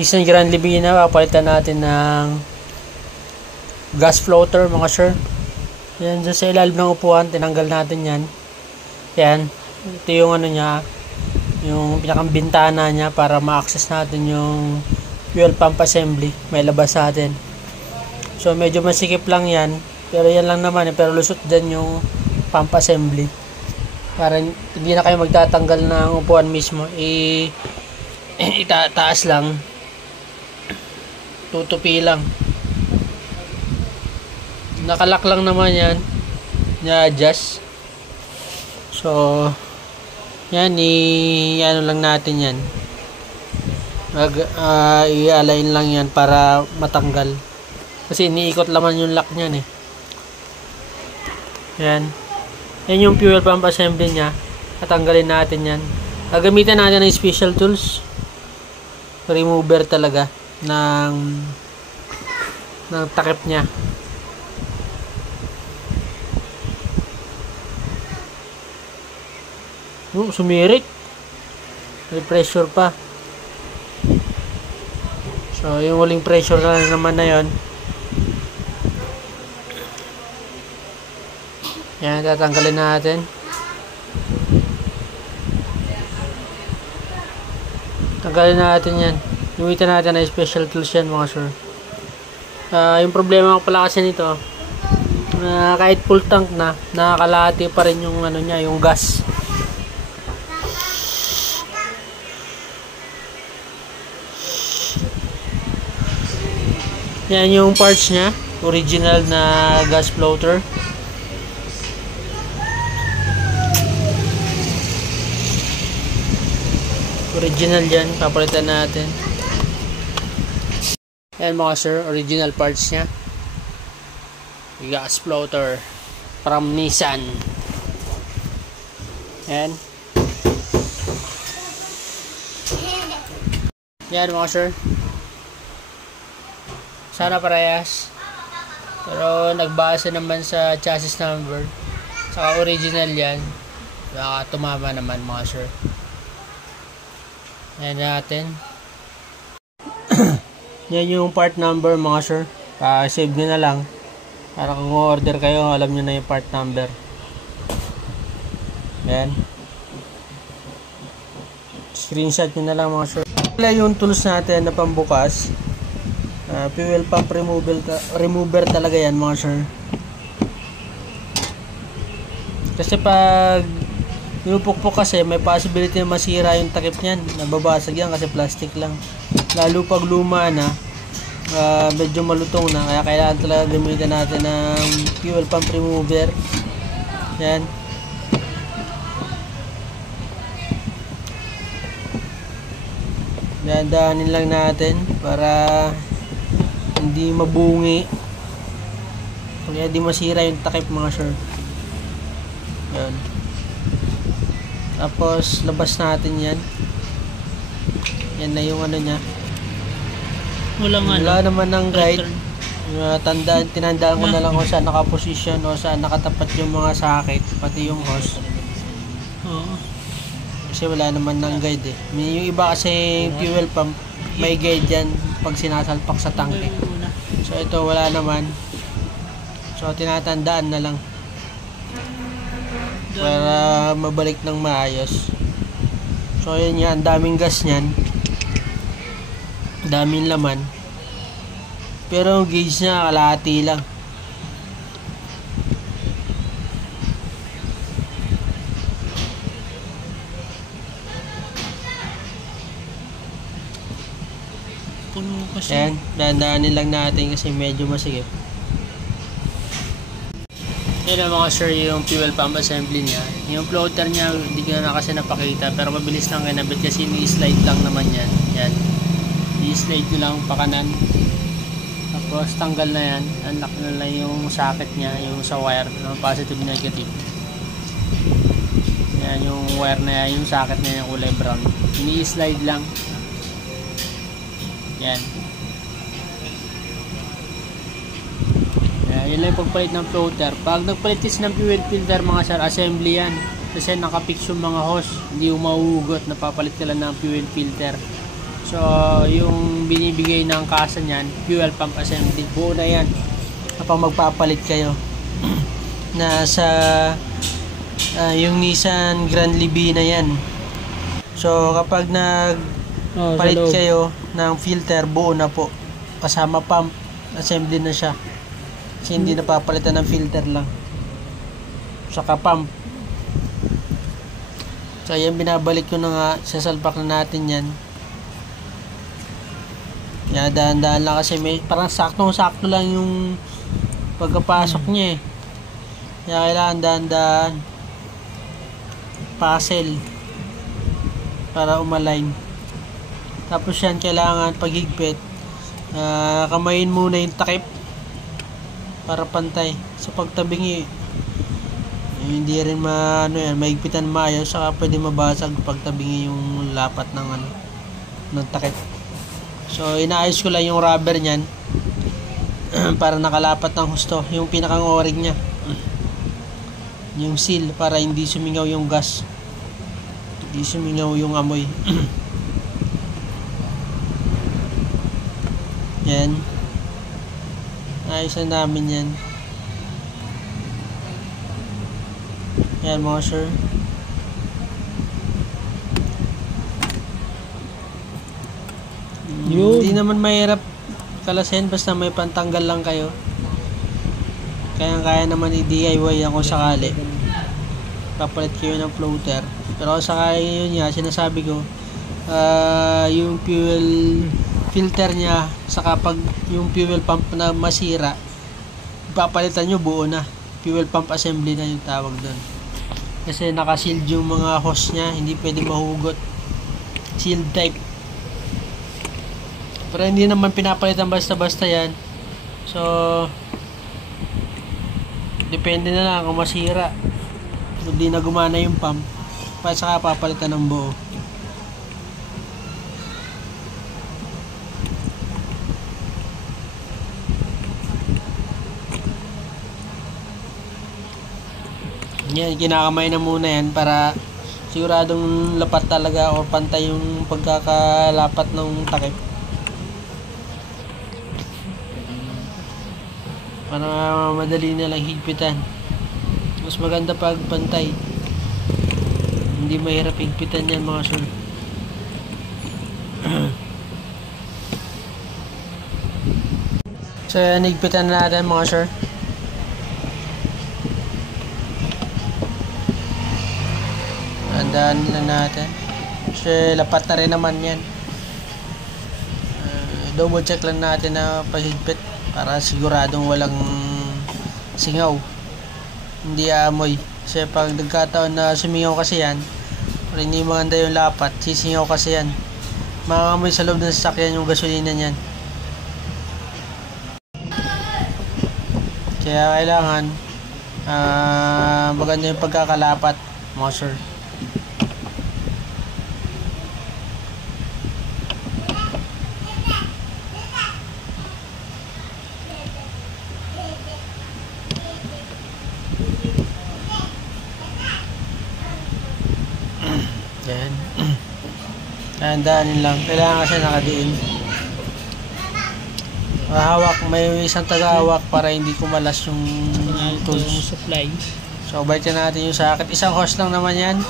Isang Grand Libina, papalitan natin ng gas floater mga sir. Yan, dyan sa ilalim ng upuan, tinanggal natin yan. Yan, ito yung ano niya, yung pinakang bintana niya para ma-access natin yung fuel pump assembly. May labas natin. So medyo masikip lang yan, pero yan lang naman, pero lusot din yung pump assembly. Para hindi na kayo magtatanggal ng upuan mismo, itataas lang, tutupi lang. Nakalak lang naman yan, na-adjust. So yan, i-ano lang natin yan, i-align lang yan para matanggal, kasi iniikot naman yung lock nyan yan yung fuel pump assembly nya. Tatanggalin natin yan. Gagamitan natin ng special tools, remover talaga ng takip nya. Sumirik, may pressure pa. So yung huling pressure na naman na yon, yan, tatanggalin natin. Tanggalin natin yan. Gamitan natin na special tools yan mga sir. Yung problema pala kasi nito, kahit full tank na, nakakalahati pa rin yung ano nya, yung gas. Yan yung parts nya, original na gas floater. Original yan, papalitan natin. Yan mga sir, original parts nya. Gas floater from Nissan. Yan. Yan mga sir. Sana parehas, pero nagbase naman sa chassis number, saka original yan, baka tumama naman mga sir. Yan natin. Yan yung part number mga sir. Save nyo na lang para kung order kayo, alam nyo na yung part number. Yan, screenshot nyo na lang mga sir. Wala yung tools natin na pambukas. Fuel pump remover talaga yan mga sir. Kasi pag pinupukpok kasi, may possibility na masira yung takip nyan, nababasag yan kasi plastic lang. Lalo pag luma na, medyo malutong na, kaya kailangan talaga gamitin natin ng fuel pump remover. Yan. Dahan-dahanin lang natin para hindi mabungi, kaya di masira yung takip mga sir. Yan. Tapos labas natin yan. Yan na yung ano nya. Wala naman ng guide. Tinandaan ko na lang kung saan nakaposisyon o saan nakatapat yung mga socket, pati yung hose. Kasi wala naman ng guide Yung iba kasi fuel pump, may guide yan pag sinasalpak sa tangke. So ito wala naman. So tinatandaan na lang para mabalik ng maayos. So yun yan, ang daming gas nyan, daming laman, pero ang gauge nya kalahati lang. Yan, dandaanin lang natin kasi medyo masigip. Yan ang mga sir, yung fuel pump assembly niya. Yung floater niya, hindi ko na kasi napakita, pero mabilis lang kinabit kasi ni-slide lang naman yan. Yan, i-slide nyo lang pakanan, tapos tanggal na yan. Unlock na lang yung socket niya, yung sa wire, yung positive negative. Yan yung wire na yan, yung socket niya, yung kulay brown, ini-slide lang. Yan. Yan lang yung pagpalit ng floater. Pag nagpalit kasi ng fuel filter mga sir, assembly yan. Kasi nakapix yung mga hose, hindi yung mahuhugot, napapalit ka lang ng fuel filter. So, yung binibigay ng kasa niyan, fuel pump assembly. Buo na yan. Kapag magpapalit kayo. Nasa yung Nissan Grand Libby na yan. So, kapag nagpalit kayo ng filter, buo na po. Kasama pump, assembly na siya. Kasi hindi napapalitan ng filter lang. Saka pump. So, yan binabalik ko na nga. Sasalpak na natin yan. Kaya dahan-dahan lang kasi may, parang saktong-sakto lang yung pagkapasok niya eh. Kaya kailangan dahan-dahan. Puzzle. Para umalign. Tapos yan, kailangan paghigpit. Kamayin muna yung takip. Para pantay. Sa pagtabingi, hindi rin maigpitan maayos. Saka pwede mabasag pagtabingi yung lapat ng takip. So, inaayos ko lang yung rubber nyan para nakalapat ng husto. Yung pinakang o-ring nya. Yung seal para hindi sumingaw yung gas. Hindi sumingaw yung amoy. Yan. Ayos na namin yan. Yan mga sir. Hindi naman mahirap kalasin basta may pantanggal lang kayo. Kaya naman i-DIY ako sakali. Papalit kayo ng floater. Pero sakali yun nga, sinasabi ko, yung fuel filter nya, saka pag yung fuel pump na masira, papalitan nyo buo na. Fuel pump assembly na yung tawag doon. Kasi naka-sealed yung mga hose nya, hindi pwede mahugot. Sealed type. Pero hindi naman pinapalitan basta-basta yan. So, depende na lang kung masira. Kung di na gumana yung pump, saka papalitan ng buo. Yan, kinakamay na muna yan para siguradong lapat talaga o pantay yung pagkakalapat ng takip. Para madali na lang higpitan. Mas maganda pag pantay. Hindi mahirap higpitan yan mga sir. So yan, higpitan na natin mga sir. Tandaan na natin. Kasi lapat na rin naman yan. Double check lang natin na paghigpit para siguradong walang singaw, hindi amoy. Kasi pag nagkataon na sumingaw kasi yan, or hindi maganda yung lapat, sisingaw kasi yan, mangangamoy sa loob ng sasakyan yung gasolina nyan. Kaya kailangan maganda yung pagkakalapat mga sir. Yan. Tandaanin lang. Kailangan kasi nakadiin. Hawak. May isang tagahawak para hindi kumalas yung tools. Supply. So, balikan natin yung socket. Isang hose lang naman yan.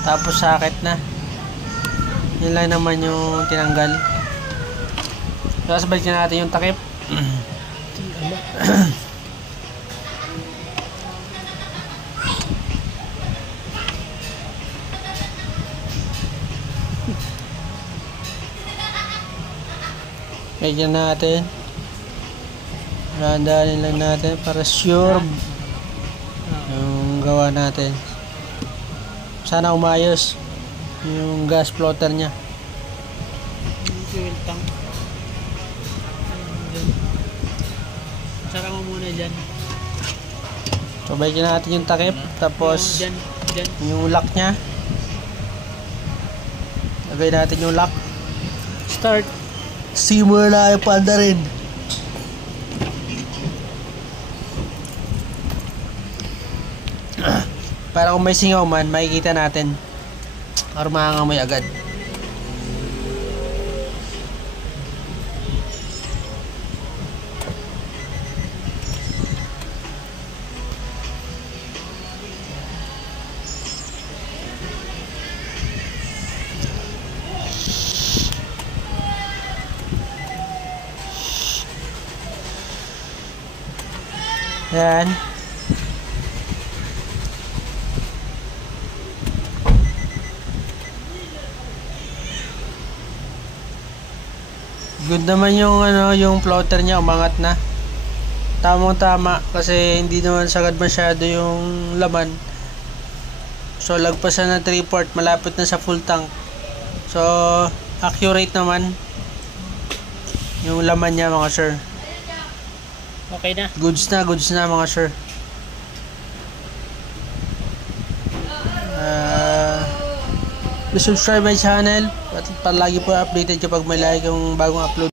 Tapos socket na. Yun lang naman yung tinanggal. Tapos balikan natin yung takip. Balikan natin. Dahan-dahanin lang natin para sure yung gawa natin. Sana umayos yung gas floater nya. Fuel tank. Sara mo muna dyan. So balikan natin yung takip. Tapos dyan. Yung lock nya. Lagay natin yung lock. Start. Simula yung panda rin. Para kung may singaw man, makikita natin or makangamoy agad. Yan. Good naman yung yung floater niya, umangat na. Tamang tama kasi hindi naman sagad masyado yung laman. So lagpasan ng 3/4, malapit na sa full tank. So accurate naman yung laman niya mga sir. Okay na. Goods na mga sir. Please subscribe my channel at palagi po updated kapag may like yung bagong upload.